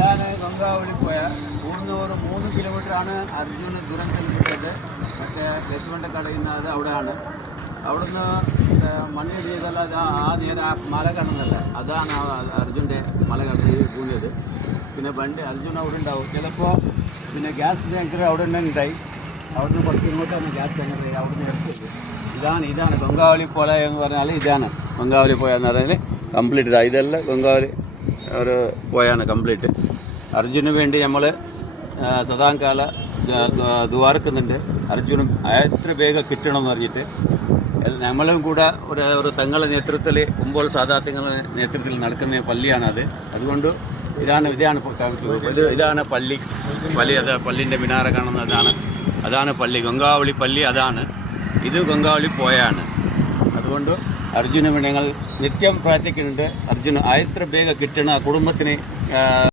ഇതാണ് ഗംഗാവലി പോയ കൂടുന്നൂർ 3 കിലോമീറ്ററാണ് അർജുന് ദുരന്തം കിട്ടിയത്. മറ്റേ യശുവൻ്റെ കടയുന്നത് അവിടെയാണ്. അവിടുന്ന് മണ്ണിൽ ചെയ്തല്ല ആ നേരെ ആ മല കാണുന്നല്ല, അതാണ് അർജുൻ്റെ മല കടന്ന് കൂടിയത്. പിന്നെ വണ്ടി അർജുൻ അവിടെ ഉണ്ടാവും ചിലപ്പോൾ. പിന്നെ ഗ്യാസ് ടാങ്കർ അവിടെ ഉണ്ടായി, അവിടുന്ന് കുറച്ച് ഇങ്ങോട്ടാണ് ഗ്യാസ് ടാങ്കർ അവിടുന്ന് എടുത്തത്. ഇതാണ് ഗംഗാവലി പോല എന്ന് പറഞ്ഞാൽ ഇതാണ് ഗംഗാവലി പോയ എന്ന് പറഞ്ഞാൽ കംപ്ലീറ്റ് ഇതെല്ലാം ഗംഗാവലി ഒരു പോയാണ് കംപ്ലീറ്റ്. അർജുന് വേണ്ടി നമ്മൾ സദാകാല ദ്വാരക്കുന്നുണ്ട്. അർജുനും എത്ര വേഗം കിട്ടണമെന്ന് പറഞ്ഞിട്ട് നമ്മളും കൂടെ ഒരു തങ്ങളുടെ നേതൃത്വത്തിൽ കുമ്പോൾ സാധാത്യങ്ങളുടെ നേതൃത്വത്തിൽ നടക്കുന്ന പള്ളിയാണത്. അതുകൊണ്ട് ഇതാണ് പള്ളി. അത് പള്ളിൻ്റെ മിനാര കാണുന്നതാണ്. അതാണ് പള്ളി, ഗംഗാവലി പള്ളി അതാണ്. ഇത് ഗംഗാവലി പോയാണ്. അതുകൊണ്ട് അർജുന് വേണ്ടി ഞങ്ങൾ നിത്യം പ്രാർത്ഥിക്കുന്നുണ്ട്. അർജുന് എത്ര വേഗം കിട്ടണം, ആ കുടുംബത്തിന്